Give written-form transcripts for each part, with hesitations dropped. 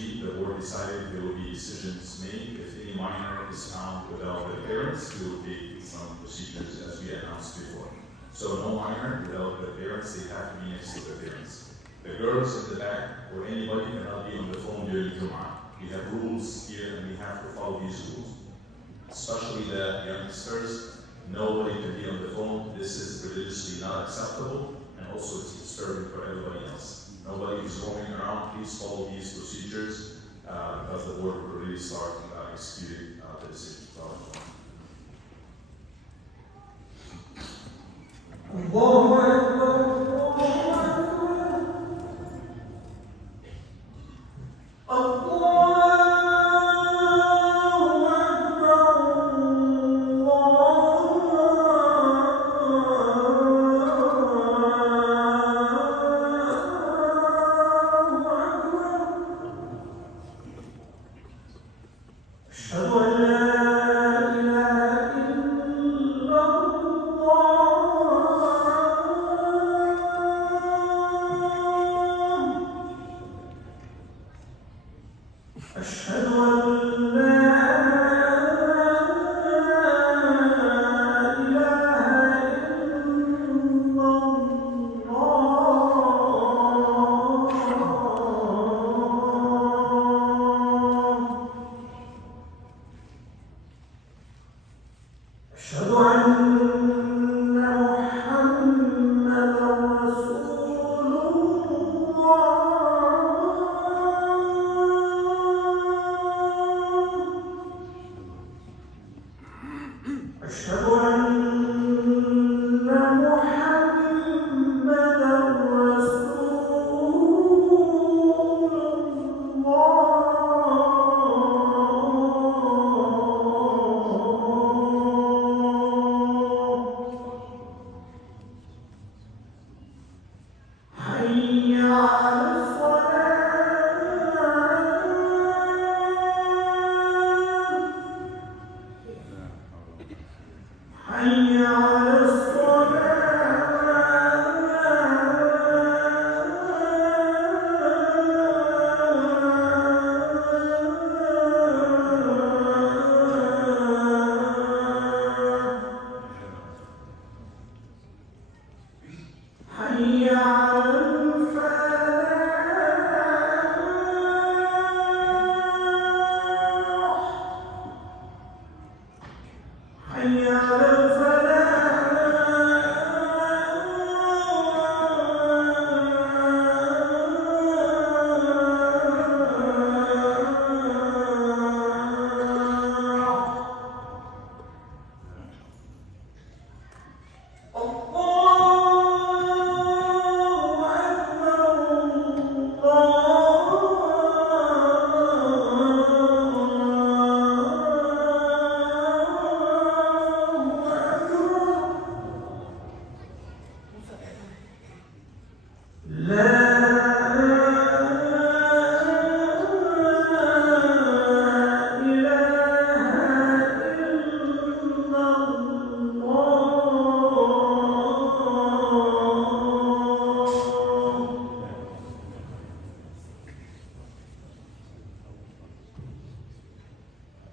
proceed. The board decided there will be decisions made. If any minor is found without their parents, we will take some procedures as we announced before. So no minor without the parents, they have to be next to the parents. The girls in the back or anybody cannot be on the phone during Jum'ah. We have rules here and we have to follow these rules. Especially the youngsters, nobody can be on the phone. This is religiously not acceptable and also it's disturbing for everybody else. Nobody is roaming around. Please follow these procedures because the board will really start executing the decision. Allahu Akbar, Allahu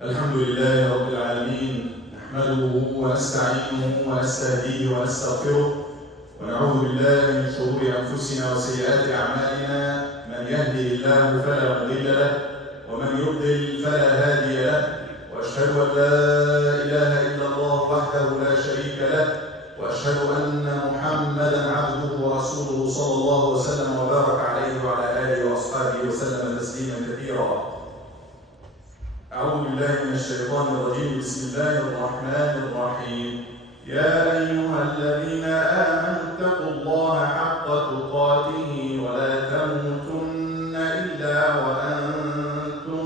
الحمد لله رب العالمين نحمده ونستعينه ونستهديه ونستغفره ونعوذ بالله من شرور أنفسنا وسيئات أعمالنا من يهده الله فلا مضل له ومن يضلل فلا هادي له وأشهد أن لا إله إلا الله وحده لا شريك له وأشهد أن محمدا عبده ورسوله صلى الله وسلم وبارك عليه وعلى آله وأصحابه وسلم تسليما كثيرا. أعوذ بالله من الشيطان الرجيم. بسم الله الرحمن الرحيم. يا أيها الذين آمنوا اتقوا الله حق تقاته ولا تموتن إلا وأنتم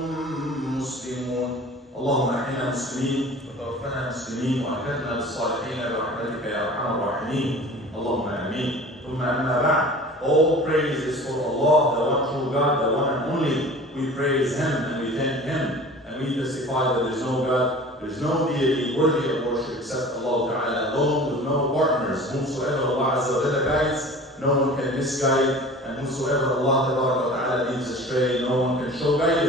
مسلمون. اللهم أحينا مسلمين وتوفنا مسلمين وألحقنا بالصالحين برحمتك يا أرحم الراحمين. اللهم آمين. ثم أما بعد. All praise is for Allah, the one true God, the one and only. We praise Him and we thank Him. We testify that there is no God, there is no deity worthy of worship except Allah Ta'ala alone, with no partners. Whomsoever Allah Azza wa Jalla guides, no one can misguide, and whomsoever Allah Ta'ala leads astray, no one can show guidance.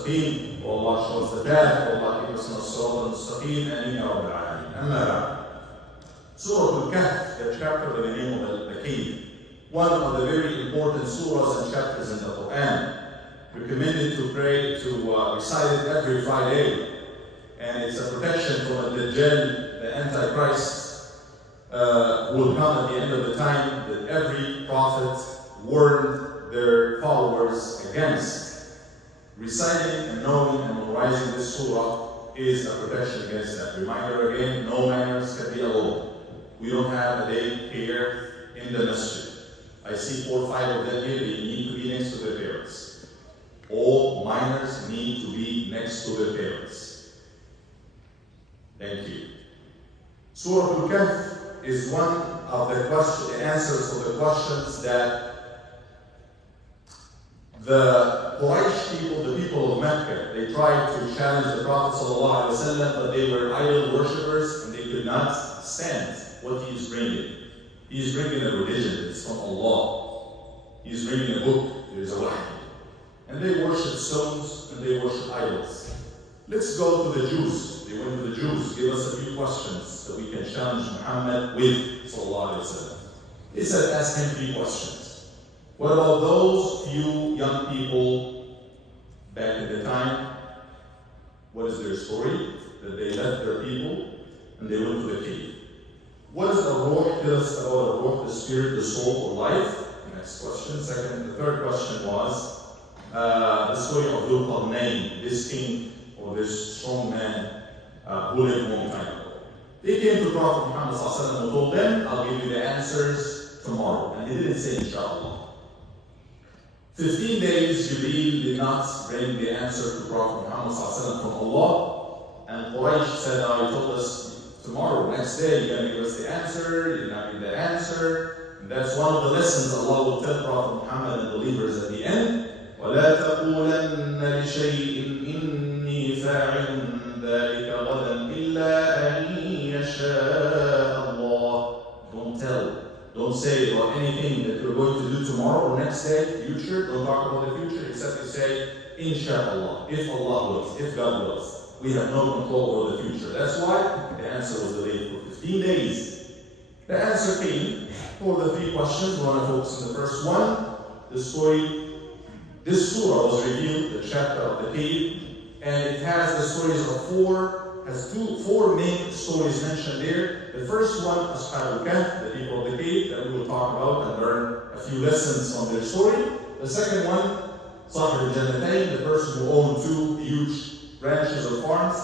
المستقيم والله show us the path والله keep us on الصراط المستقيم آمين يا رب العالمين. أما بعد, Surah Al-Kahf, the chapter with the name of the cave, one of the very important surahs and chapters in the Quran, recommended to pray, to recite it every Friday, and it's a protection from the Dajjal, the Antichrist, who will come at the end of the time, that every prophet warned their followers against. Reciting and knowing and memorizing this surah is a protection against that. Reminder again, no minors can be alone. We don't have a day here in the masjid. I see 4 or 5 of them here, they need to be next to their parents. All minors need to be next to their parents. Thank you. Surah Al-Kahf is one of the answers to the questions that the Quraysh people, the people of Mecca, they tried to challenge the Prophet ﷺ, but they were idol worshippers and they could not stand what he is bringing. He is bringing a religion, it's from Allah. He is bringing a book, there is a wahy. And they worship stones and they worship idols. Let's go to the Jews. They went to the Jews, give us a few questions that we can challenge Muhammad with, sallallahu alaihi wasallam. They said, ask him 3 questions. What about those few young people back in the time? What is their story? That they left their people and they went to the cave. What does the Ruh tell us about the Ruh, the spirit, the soul, or life? Next question. The third question was the story of Dhul Qarnayn, this king or this strong man who lived a long time ago. They came to Prophet Muhammad ﷺ and told them, I'll give you the answers tomorrow. And he didn't say inshallah. 15 days Jibreel did not bring the answer to Prophet Muhammad ﷺ from Allah. And Quraysh said, oh, you told us tomorrow, next day, you're going to give us the answer, you're not give the answer. And that's one of the lessons Allah will tell Prophet Muhammad and believers at the end. وَلَا تَقُولَنَّ لِشَيْءٍ إِنِّي فَاعِلٌ ذَلِكَ غَدًا إِلَّا أَن يَشَاءَ اللَّهُ. Don't tell. Don't say about anything that you're going to do tomorrow or next day, future. Don't talk about the future except to say, Insha'Allah, if Allah wills, if God wills. We have no control over the future. That's why the answer was delayed for 15 days. The answer came for the 3 questions. We want to focus on the first one. The story, this surah was revealed, the chapter of the cave, and it has the stories of 4 main stories mentioned there. The first one, Ashab al-Kahf, the people of the cave, that we will talk about and learn a few lessons from their story. The second one, Sahib al-Jannatayn, the person who owned 2 huge ranches or farms.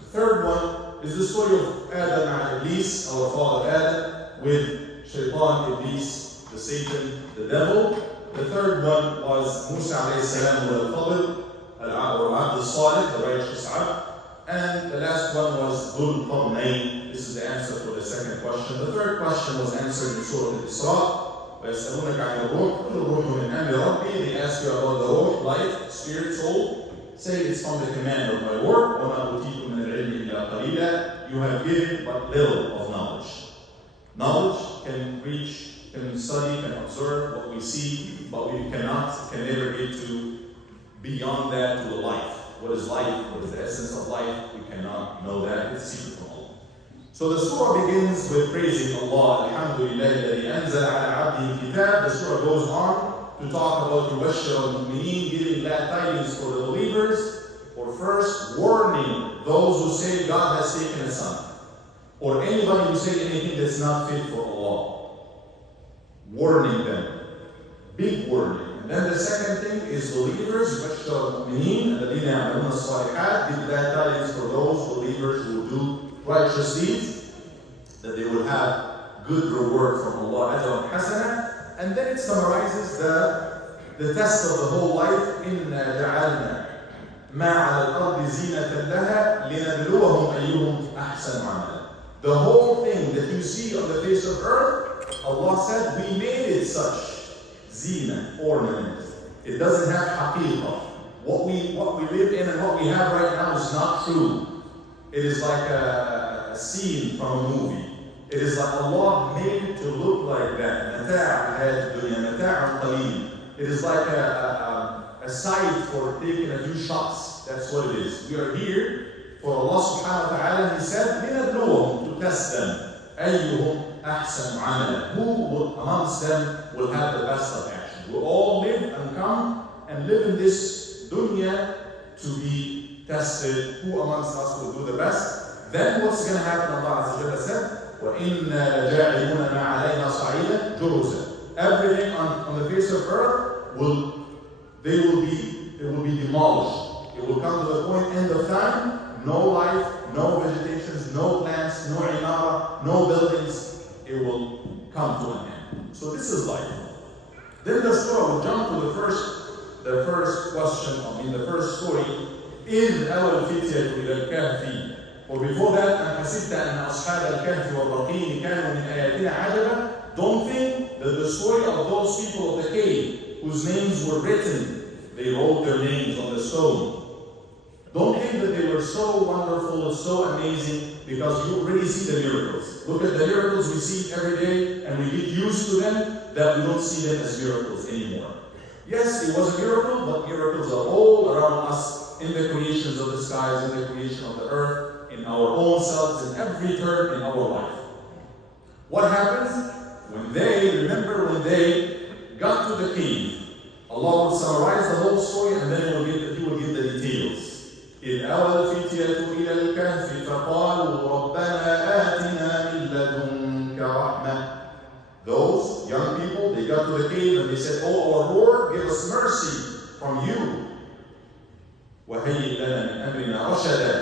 The third one is the story of Adam and Iblis, our father Adam, with Shaitan, Iblis, the Satan, the devil. The third one was Musa alayhi salam with al-Fadl, al-Abd al-Salih, the righteous Abd. And the last one was Dhul Qarnayn. This is the answer for the second question. The third question was answered in Surah Al-Isra. وَيَسْأَلُونَكَ عَنِ الرُّوحِ قُلِ الرُّوحُ مِنْ أَمْرِ رَبِّي. They ask you about the ruh, life, spirit, soul. Say it's from the command of my word. وَمَا أُوتِيتُم مِنَ الْعِلْمِ إِلَّا قَلِيلًا. You have given but little of knowledge. Knowledge can reach, can study, can observe what we see, but we can never get to beyond that to the life. What is life? What is the essence of life? We cannot know that. It's secret from Allah. So the surah begins with praising Allah. Alhamdulillah alladhi anzala ala abdihi kitab. The surah goes on to talk about Yubashshir al-Mu'mineen, giving glad tidings for the believers, or first warning those who say God has taken a son, or anybody who say anything that's not fit for Allah. Warning them. Big warning. And then the second thing is believers, Yubashshir al-Mu'mineen, alladhina ya'maluna as-salihat, give glad tidings for those believers who do righteous deeds, that they will have good reward from Allah, ajran hasana. And then it summarizes the test of the whole life. إِنَّا جَعَلْنَا مَا عَلَى الْأَرْضِ زِينَةً لَهَا لِنَبْلُوَهُمْ أَيُّهُمْ أَحْسَنُ عَمَلًا. The whole thing that you see on the face of earth, Allah said, we made it such. Zina, ornament. It doesn't have haqiqah. What we live in and what we have right now is not true. It is like a scene from a movie. It is like Allah made it to look like that. It is like a a site for taking a few shots. That's what it is. We are here for Allah subhanahu wa ta'ala. He said, لِنَبْلُوهُم, to test them. أَيُّهُمْ أَحْسَنُ عَمَلًا. Who amongst them will have the best of action? We'll all live and come and live in this dunya to be tested. Who amongst us will do the best? Then what's going to happen? Allah Azza wa Jalla said, وَإِنَّا لَجَاعِلُونَ مَا عَلَيْهَا صَعِيدًا جُرُزًا. Everything on the face of earth will be demolished. It will come to the point, end of time, no life, no vegetations, no plants, no imara, no buildings. It will come to an end. So this is life. Then the surah will jump to the first question, the first story, إِذْ أَوَى الْفِتْيَةُ إِلَى الْكَهْفِ. Or before that, أَنْ حَسِبْتَ أَنَّ أَصْحَابَ الْكَهْفِ وَالرَّقِيمِ كَانُوا مِنْ آيَاتِنَا عَجَبًا. Don't think that the story of those people of the cave, whose names were written, they wrote their names on the stone. Don't think that they were so wonderful and so amazing because you already see the miracles. Look at the miracles we see every day and we get used to them that we don't see them as miracles anymore. Yes, it was a miracle, but miracles are all around us in the creations of the skies, in the creation of the earth, in our own selves, in every turn in our life. What happens? When they got to the cave, Allah will summarize the whole story and then He will give the details. إِذْ أَوَى الْفِتْيَةُ إِلَى الْكَهْفِ فَقَالُوا رَبَّنَا آتِنَا مِن لَّدُنكَ رَحْمَةً. Those young people, they got to the cave and they said, "Oh our Lord, give us mercy from you. وَهَيِّئْ لَنَا مِنْ أَمْرِنَا رَشَدًا."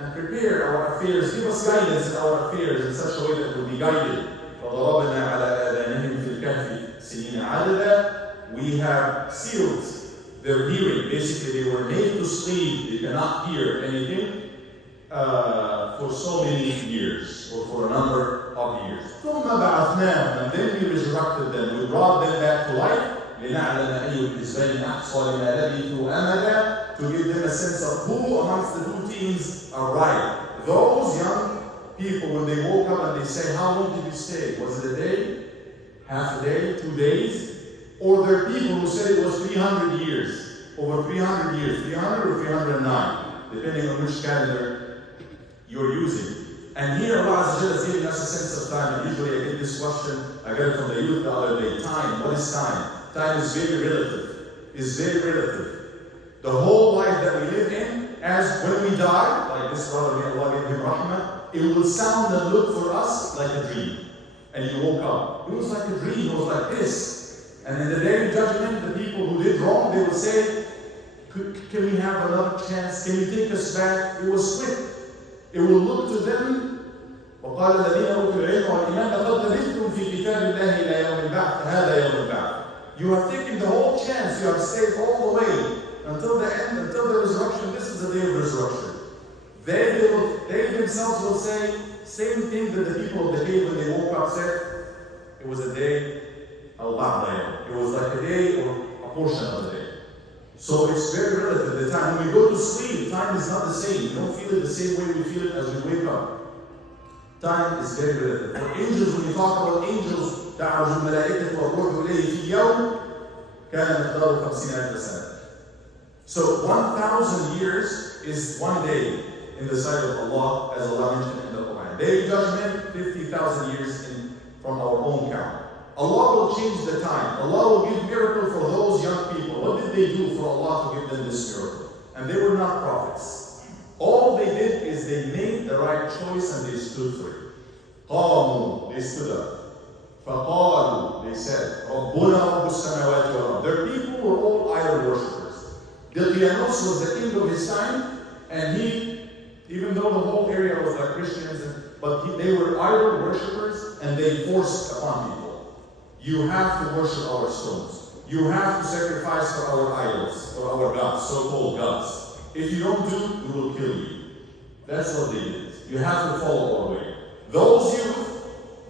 And prepare our affairs, give us guidance in our affairs in such a way that we'll be guided. فَضَرَبْنَا عَلَى آذَانِهِمْ فِي الْكَهْفِ سِنِينَ عَدَدًا. We have sealed their hearing. Basically, they were made to sleep. They cannot hear anything for so many years, or for a number of years. ثُمَّ بَعَثْنَاهُمْ. And then we resurrected them. We brought them back to life. لِنَعْلَمَ أَيُّ الْحِزْبَيْنِ أَحْصَىٰ لِمَا لَبِثُوا أَمَدًا. To give them a sense of who amongst the two teams are right. Those young people, when they woke up and they say, "How long did you stay? Was it a day? Half a day? 2 days?" Or there are people who said it was 300 years, over 300 years, 300 or 309, depending on which calendar you're using. And here Allah Azza wa Jalla is giving us a sense of time. And usually I get this question, I got it from the youth the other day. Time, what is time? Time is very relative. It's very relative. The whole life that we live in, as when we die, like this brother, may Allah give him rahmah, it will sound and look for us like a dream. And you woke up. It was like a dream, it was like this. And in the day of judgment, the people who did wrong, they will say, "Can we have another chance? Can you take us back?" It was quick. It will look to them. وَقَالَ الَّذِينَ أُوتُوا الْعِلْمَ وَالْإِيمَانَ لَقَدْ لَبِثْتُمْ فِي كِتَابِ اللَّهِ إِلَىٰ يَوْمِ الْبَعْثِ هَذَا يَوْمُ الْبَعْثِ. You have taken the whole chance. You have stayed all the way until the end, until the resurrection. This is the day of resurrection. They themselves will say, same thing that the people of the cave when they woke up said, it was a day, al-ba'd. It was like a day or a portion of the day. So it's very relative. The time when we go to sleep, time is not the same. We don't feel it the same way we feel it as we wake up. Time is very relative. For angels, when you talk about angels, تعرج الملائكة والروح إليه في يوم كان مقداره 50,000 سنة. So 1,000 years is one day in the sight of Allah, as Allah mentioned in the Quran. Day of judgment, 50,000 years from our own count. Allah will change the time. Allah will give miracle for those young people. What did they do for Allah to give them this miracle? And they were not prophets. All they did is they made the right choice and they stood for it. قاموا, they stood up. فقالوا, they said, ربنا رب السماوات والأرض. Their people were all idol worshippers. Dqiyanos was the king of his time, and he, even though the whole area was like Christians, they were idol worshippers, and they forced upon people. You have to worship our stones. You have to sacrifice for our idols, for our gods, so-called gods. If you don't do, we will kill you. That's what they did. You have to follow our way. Those youth,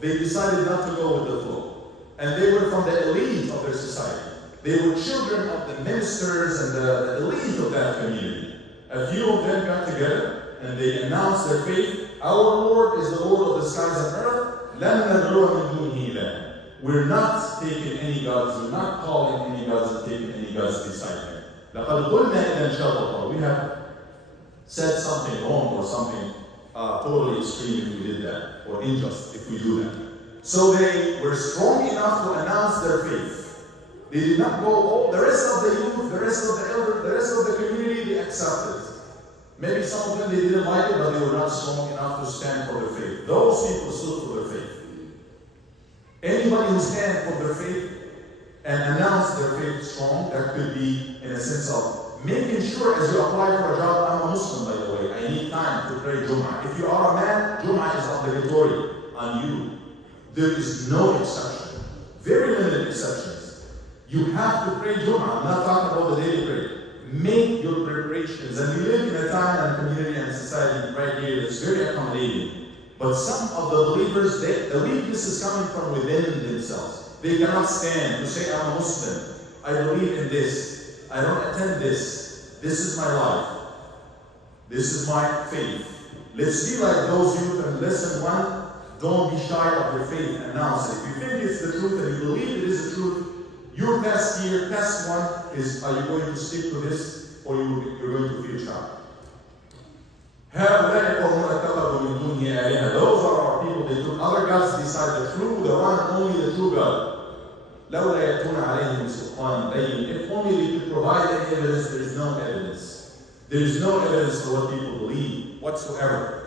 they decided not to go with the flow. And they were from the elite of their society. They were children of the ministers and the elite of that community. A few of them got together and they announced their faith. Our Lord is the Lord of the skies and earth. لَن نَدْعُوَ مِن دُونِهِ إِلَٰهًا. We're not taking any gods. We're not calling any gods and taking any gods beside Him. لقد قلنا إذا انشد الله. We have said something wrong or something totally extreme if we did that, or unjust if we do that. So they were strong enough to announce their faith. They did not go, oh, the rest of the youth, the rest of the elders, the rest of the community, they accepted. Maybe some of them, they didn't like it, but they were not strong enough to stand for their faith. Those people stood for their faith. Anybody who stands for their faith and announce their faith strong, that could be in a sense of making sure as you apply for a job, I'm a Muslim by the way, I need time to pray Jum'ah. If you are a man, Jum'ah is obligatory on you. There is no exception. Very limited exceptions. You have to pray Jum'ah. I'm not talking about the daily prayer. Make your preparations. And we live in a time and community and society right here that's very accommodating. But some of the believers, the weakness is coming from within themselves. They cannot stand to say, I'm a Muslim. I believe in this. I don't attend this. This is my life. This is my faith. Let's be like those youth and listen one. Don't be shy of your faith. Announce it. If you think it's the truth and you believe it is the truth, your test here, test one is, are you going to stick to this or you're going to feel shy? هؤلاء قوم اتخذوا من دونه آلهة. Those are our people. They took other gods beside the true, the one and only the true God. لولا يأتون عليهم بسلطان بين. If only we could provide any evidence, there is no evidence. There is no evidence for what people believe whatsoever.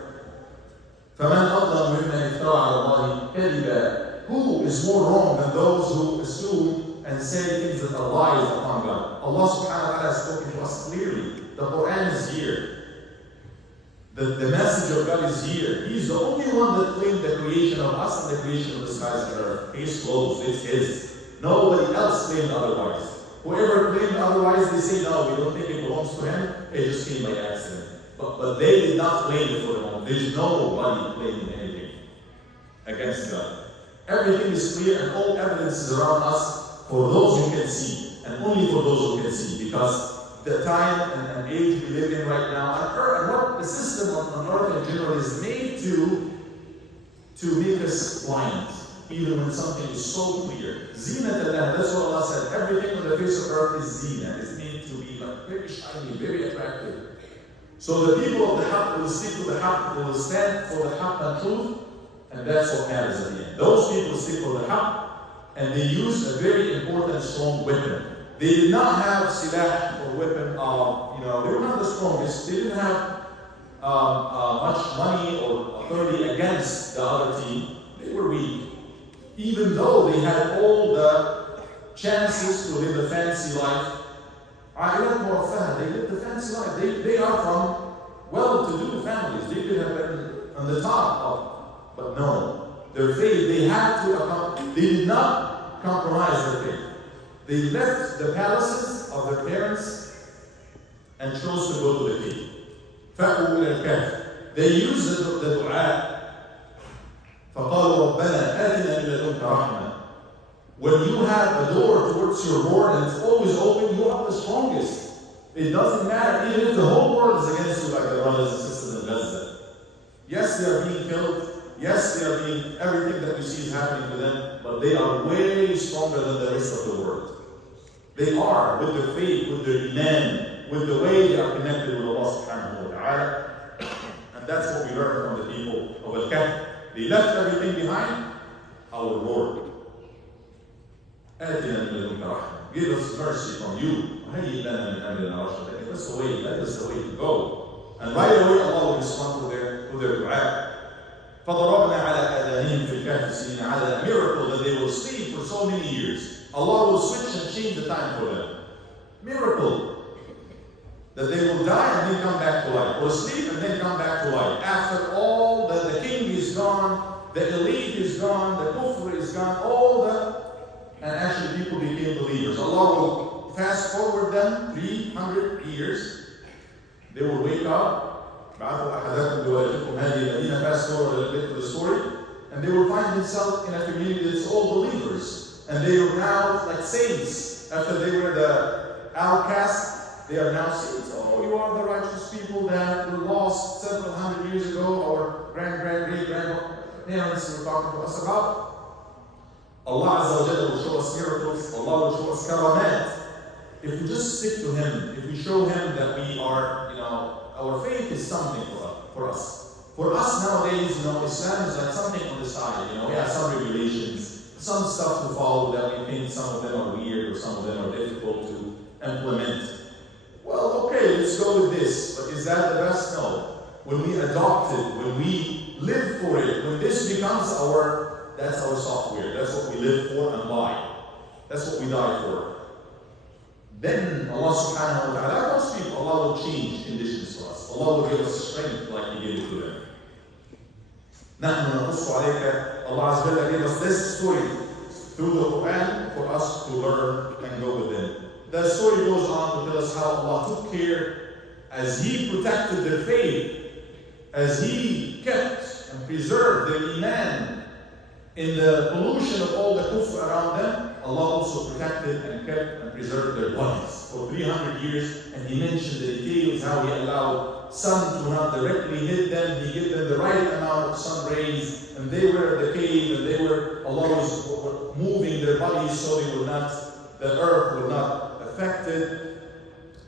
فمن أظلم ممن افترى على الله كذبا. Who is more wrong than those who assume and say things that are lies upon God? Allah subhanahu wa ta'ala has spoken to us clearly. The Quran is here. The message of God is here. He's the only one that claimed the creation of us and the creation of the skies and earth. Case closed. It's His. Nobody else claimed otherwise. Whoever claimed otherwise, they say, no, we don't think it belongs to Him. It just came by accident. But they did not claim it for the moment. There is nobody claiming anything against God. Everything is clear and all evidence is around us for those who can see. And only for those who can see. Because the time and age we live in right now on earth, and what the system on earth in general is made to make us blind, even when something is so clear. Zinat Allah, that's what Allah said. Everything on the face of earth is zina. It's made to be like very shiny, very attractive. So the people of the haqq will stick to the haqq, they will stand for the haqq and truth, and that's what matters at the end. Those people stick for the haqq, and they use a very important strong weapon. They did not have silah or weapon of, they were not the strongest. They didn't have much money or authority against the other team. They were weak. Even though they had all the chances to live a fancy life. They lived a fancy life. They are from well-to-do families. They could have been on the top of, but no. Their faith, they did not compromise their faith. They left the palaces of their parents and chose to go to the cave. فَأْوُوا إِلَى الْكَهْفِ. They used the dua. فَقَالُوا رَبَّنَا آتِنَا مِن لَدُنْكَ رَحْمَةً. When you have a door towards your Lord and it's always open, you are the strongest. It doesn't matter, even if the whole world is against you, like the brothers and sisters in Gaza. Yes, they are being killed. Yes, they are being, everything that we see is happening to them, but they are way stronger than the rest of the world. They are, with their faith, with their iman, with the way they are connected with Allah subhanahu wa ta'ala. And that's what we learn from the people of Al-Kahf. They left everything behind, our Lord. آتِنَا مِن لَدُنْكَ رَحْمَةً. Give us mercy from you. وَهَيِّئْ لَنَا مِنْ أَمْرِنَا رَشَدًا. Give us the way, let us the way to go. And right away Allah will respond to their dua. فَضَرَبْنَا عَلَىٰ آذَانِهِمْ فِي الْكَهْفِ سِنِينَ. على a miracle that they will sleep for so many years. Allah will switch and change the time for them. Miracle. That they will die and then come back to life. Or sleep and then come back to life. After all, the king is gone, the elite is gone, the kufr is gone, and actually people became believers. Allah will fast forward them 300 years. They will wake up. Fast forward a little bit to the story. And they will find themselves in a community that's all believers. And they are now like saints. After they were the outcasts, they are now saints. Oh, you are the righteous people that were lost several hundred years ago, or great-grandparents were talking to us about. Allah Azza wa Jalla will show us miracles. Allah will show us karamat. if we just stick to Him, if we show Him that we are, our faith is something for us. For us nowadays, Islam is like something on the side. We have some regulations, some stuff to follow that we think some of them are weird or some of them are difficult to implement. Well, okay, let's go with this. But is that the best? No. When we adopt it, when we live for it, when this becomes that's our software. That's what we live for and buy. That's what we die for. Then Allah subhanahu wa ta'ala, those people, Allah will change conditions for us. Allah will give us strength like He gave it to them. نحن نقص عليك, Allah Azza wa Jalla gave us this story through the Quran for us to learn and go with them. The story goes on to tell us how Allah took care as He protected their faith, as He kept and preserved their iman in the pollution of all the kufr around them. Allah also protected and kept and preserved their bodies for 300 years, and He mentioned the details how He allowed sun to not directly hit them. He gave them the right amount of sun rays, and they were in the cave, and Allah was moving their bodies so the earth would not affect it.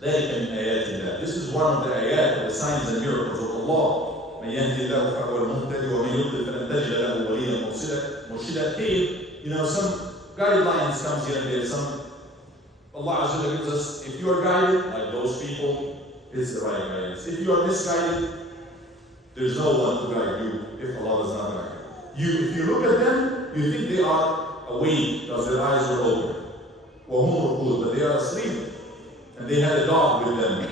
This is one of the ayat of the signs and miracles of Allah. من يهدي الله فهو المهتدي ومن يضلل فلن تجد له وليا مرشدا. Some guidelines comes here and there. Allah Azza wa Jalla gives us, if you are guided, like those people, it's the right guidance. If you are misguided, there's no one to guide you if Allah does not guide you. If you look at them, you think they are awake because their eyes are open. But they are asleep. And they had a dog with them.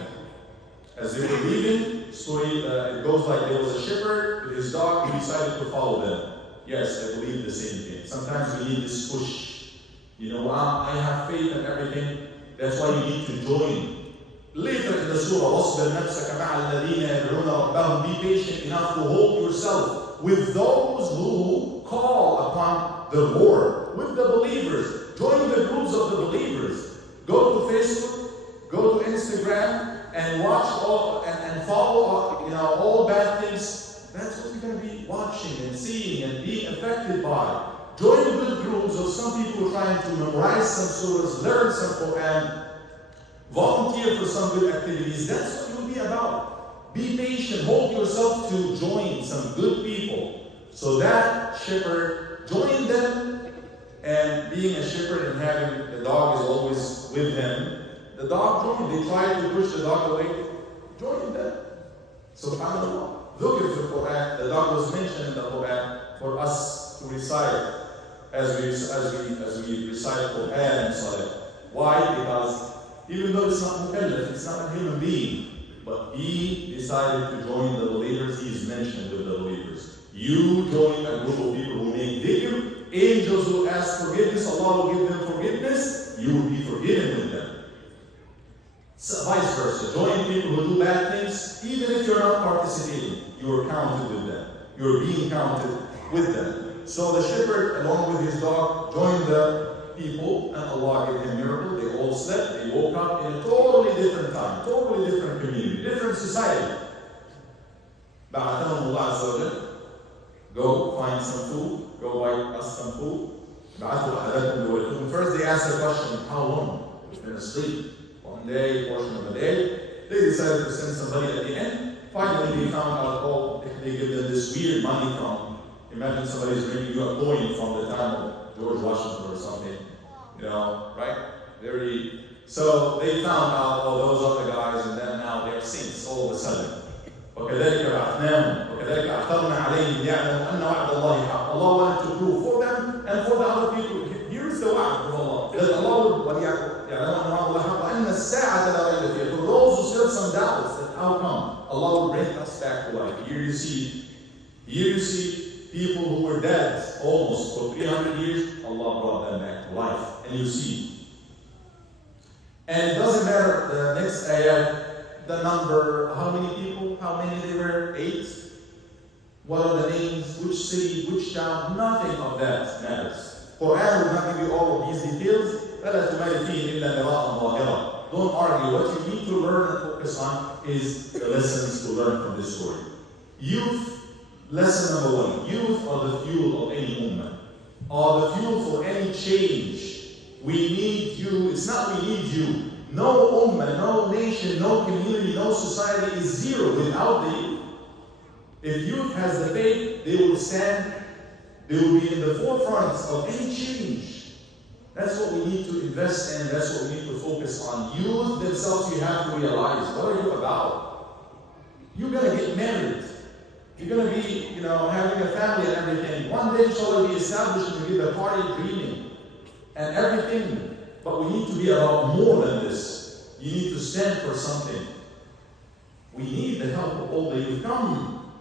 As they were leaving, it goes like there was a shepherd with his dog who decided to follow them. Yes, I believe the same thing. Sometimes we need this push. I have faith in everything. That's why you need to join. Later in the surah, وَاصْبِرْ نَفْسَكَ مَعَ الَّذِينَ يَدْعُونَ رَبَّهُمْ. Be patient enough to hold yourself with those who call upon the Lord, with the believers. Join the groups of the believers. Go to Facebook, go to Instagram, and watch and follow all bad things. That's what you're going to be watching and seeing and being affected by. Join good groups of some people trying to memorize some surahs, learn some Quran, volunteer for some good activities. That's what you'll be about. Be patient. Hold yourself to join some good people. So that shepherd, join them, and being a shepherd and having the dog is always with him. The dog joined. They tried to push the dog away. Join them. SubhanAllah. Look at the Quran. The dog was mentioned in the Quran for us to recite as we recite Quran and Salah. Why? Because even though it's not mukallaf, it's not a human being, but he decided to join the believers. He is mentioned with the believers. You join a group of people who make dhikr. Angels will ask forgiveness. Allah will give them forgiveness. You will be forgiven with them. So vice versa. Join people who do bad things. Even if you're not participating, you are counted with them. You're being counted with them. So the shepherd, along with his dog, joined the people, and Allah gave him miracle. They all slept. They woke up in a totally different time, totally different community, different society. بعثهم الله عز وجل. Go find some food. Go buy us some food. First they asked the question, how long? We've been asleep. One day, portion of a day. They decided to send somebody at the end. Finally they found out, they give them this weird money from, imagine somebody's bringing you a coin from the time of George Washington or something. Right? So they found out, those other guys, and then now they're saints all of a sudden. وكذلك بعثناهم وكذلك أعثرنا عليهم ليعلموا أن وعد الله حق. Allah wanted to prove for them and for the other people. Here is the wa'd of Allah. That Allah will يعلموا أن وعد الله حق وأن الساعة لا ريب فيها. For those who still some doubts that how come Allah will bring us back to life. Here you see people who were dead almost for 300 years. Allah brought them back to life. And you see. And it doesn't matter the next ayah. The number, how many people, how many they were, 8. What are the names, which city, which town, nothing of that matters. Quran will not give you all of these details. Don't argue. What you need to learn and focus on is the lessons to learn from this story. Youth, lesson number 1. Youth are the fuel of any ummah, are the fuel for any change. We need you. It's not we need you. No ummah, no nation, no community, no society is zero without the youth. If youth has the faith, they will stand, they will be in the forefront of any change. That's what we need to invest in, that's what we need to focus on. Youth themselves, you have to realize, what are you about? You're going to get married. You're going to be, having a family and everything. One day, inshallah, be established and be the party dreaming and everything. But we need to be about more than this. You need to stand for something. We need the help of all the youth. Come,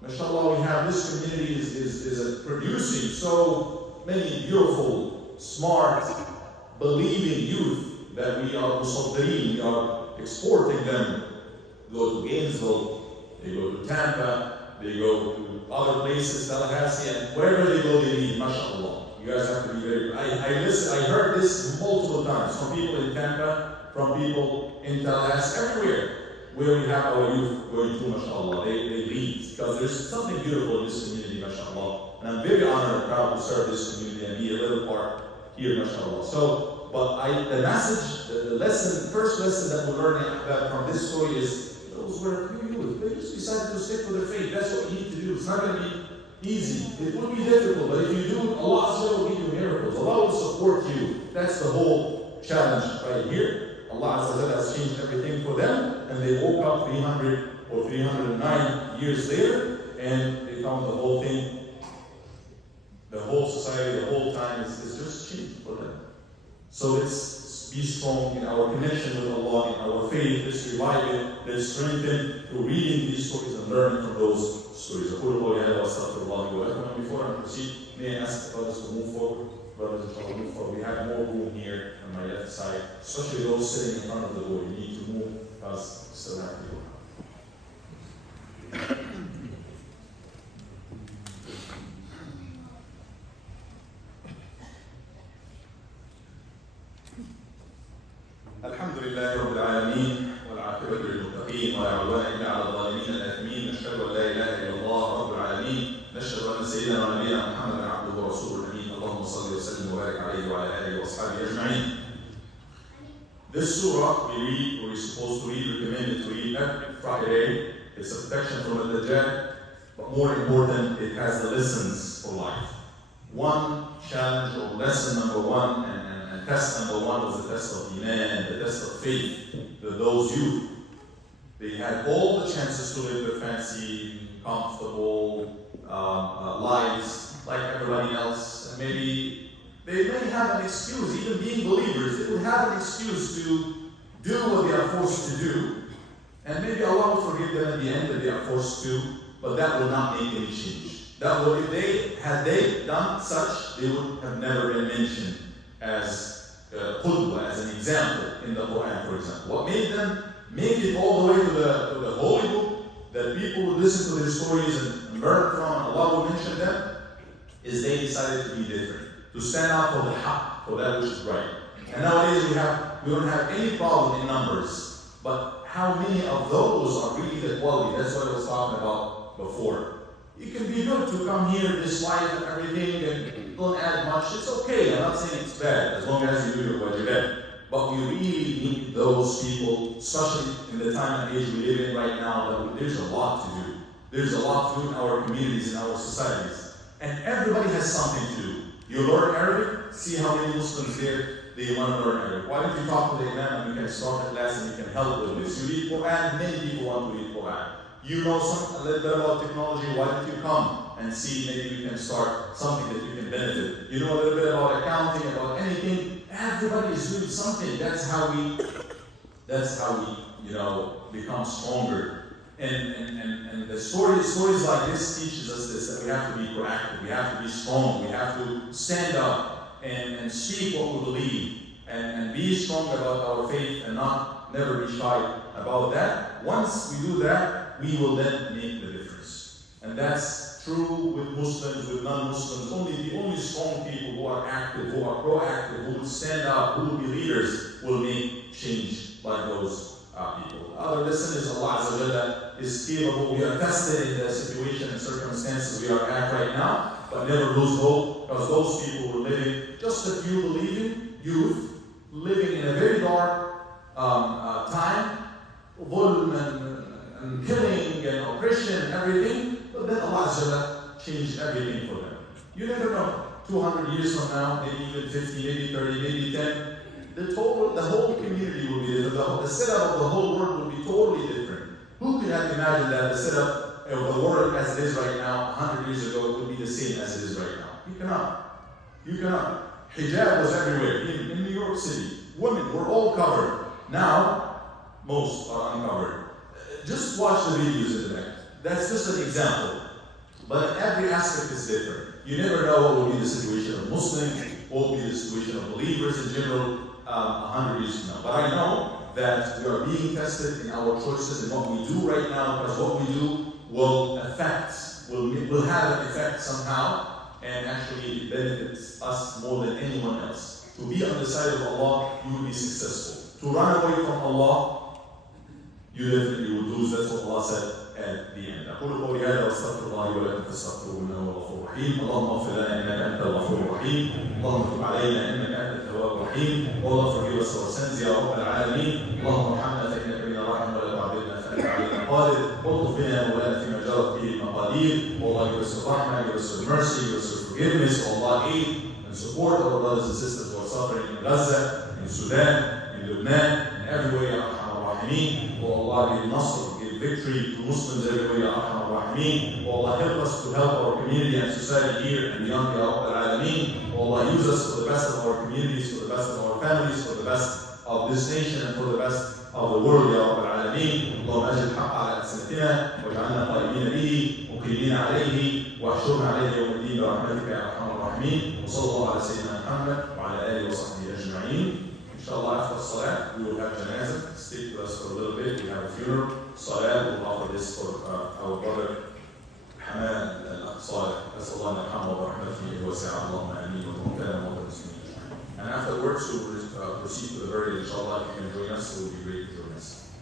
mashallah, we have this community is producing so many beautiful, smart, believing youth that we are musaddirin, we are exporting them. They go to Gainesville, they go to Tampa, they go to other places, Tallahassee, and wherever they go, they need, mashallah. You guys have to be very. I heard this multiple times from people in Tampa, from people in Tallahassee, everywhere where we have our youth going to, mashallah. They lead because there's something beautiful in this community, mashallah. And I'm very honored and proud to serve this community and be a little part here, mashallah. So, but the message, the lesson, first lesson that we're learning from this story is those were few youth. They just decided to stick with their faith. That's what you need to do. It's not going to be easy. It will be difficult, but if you do, Allah will give you miracles. Allah will support you. That's the whole challenge right here. Allah has changed everything for them, and they woke up 300 or 309 years later, and they found the whole thing, the whole society, the whole time is just changed for them. So let's be strong in our connection with Allah, in our faith. Let's revive it. Let's strengthen through reading these stories and learning from those stories. Before I proceed, may I ask the brothers to move forward? Brothers, inshallah, move forward. We have more room here on my left side, especially those sitting in front of the door. You need to move because we still have people. الحمد لله رب العالمين والعاقبة للمتقين ولا عدوان إلا على الظالمين الآثمين نشهد أن لا إله إلا الله رب العالمين نشهد أن سيدنا ونبينا محمدا عبده ورسوله الأمين اللهم صل وسلم وبارك عليه وعلى آله وأصحابه أجمعين. This surah we read, or we're supposed to read, recommended to read every Friday. It's a protection from the Dajjal, but more important, it has the lessons for life. One challenge or lesson number one, and test number one was the test of Iman, the test of faith. Those youth, they had all the chances to live their fancy, comfortable lives like everybody else. And maybe they may have an excuse, even being believers, they would have an excuse to do what they are forced to do. And maybe Allah will forgive them at the end that they are forced to, but that will not make any change. That would, had they done such, they would have never been mentioned as qudwa, as an example in the Quran, for example. What made them make it all the way to the holy book, that people would listen to their stories and learn from, Allah will mention them, is they decided to be different, to stand out for the haqq, for that which is right. And nowadays we don't have any problem in numbers, but how many of those are really the quality? That's what I was talking about before. It can be good to come here, this life and everything, and don't add much. It's okay. I'm not saying it's bad, as long as you do your wajibah. But we really need those people, especially in the time and age we live in right now, that there's a lot to do. There's a lot to do in our communities, in our societies. And everybody has something to do. You learn Arabic, see how many Muslims here, they want to learn Arabic. Why don't you talk to the Imam and you can start a class and you can help with this. You read Quran, many people want to read Quran. You know a little bit about technology, why don't you come and see, maybe you can start something that you can benefit. You know a little bit about accounting, about anything. Everybody is doing something. That's how we become stronger. And the stories like this teaches us this, that we have to be proactive, we have to be strong, we have to stand up and speak what we believe and be strong about our faith and never be shy about that. Once we do that, we will then make the difference. And that's true with Muslims, with non-Muslims. The only strong people who are active, who are proactive, who will stand up, who will be leaders, will make change like those people. The other lesson is Allah Azza wa Jalla is capable. We are tested in the situation and circumstances we are at right now, but never lose hope, because those people were living, just a few believing youth, living in a very dark time, ظلم and killing and oppression and everything, but then Allah Jalla changed everything for them. You never know. 200 years from now, maybe even 50, maybe 30, maybe 10, the whole community will be different. The setup of the whole world will be totally different. Who could have imagined that the setup of the world as it is right now, 100 years ago, would be the same as it is right now? You cannot. You cannot. Hijab was everywhere. In New York City, women were all covered. Now, most are uncovered. Just watch the videos in the back. That's just an example. But every aspect is different. You never know what will be the situation of Muslims, what will be the situation of believers in general 100 years from now. But I know that we are being tested in our choices and what we do right now, because what we do will have an effect somehow, and actually it benefits us more than anyone else. To be on the side of Allah, you will be successful. To run away from Allah, you definitely will lose. That's what Allah said at the end. أقول قولي هذا وأستغفر الله لي ولكم فاستغفروه إنه هو الغفور الرحيم. اللهم اغفر لنا إنك أنت الغفور الرحيم. اللهم تب علينا إنك أنت التواب الرحيم. والله forgive us our sins يا رب العالمين. اللهم ارحمنا فإنك بنا راحم ولا تعذبنا فأنت علينا قادر. والطف بنا مولانا فيما جرت به المقادير. والله give us your rahmah, give us your mercy, give us your forgiveness. Allah aid and support our brothers and sisters who are suffering in Gaza, in Sudan, in Lebanon, in everywhere. Ya Arhamar Rahimin. Oh Allah, give Nasr, give victory to Muslims everywhere. Ya Arhamar Rahimin. Oh Allah, help us to help our community and society here and beyond. Ya Rabb al-Alameen. Oh Allah, use us for the best of our communities, for the best of our families, for the best of this nation and for the best of the world. Ya Rabb al-Alameen. اللهم اجعل الحق على ألسنتنا واجعلنا قائمين به مقيمين عليه واحشرنا عليه يوم الدين برحمتك يا أرحم الراحمين. وصلى الله على سيدنا محمد وعلى آله وصحبه أجمعين. Inshallah, after Salah, we will have janazah. Stay with us for a little bit. We have a funeral. Salah, we will offer this for our brother Hamad al-Salih. أسأل الله أن يرحمه برحمته وسع اللهم آمين وتوفنا موتى المسلمين. And afterwards, we will proceed to the burial. Inshallah, if you can join us, it will be great to join us.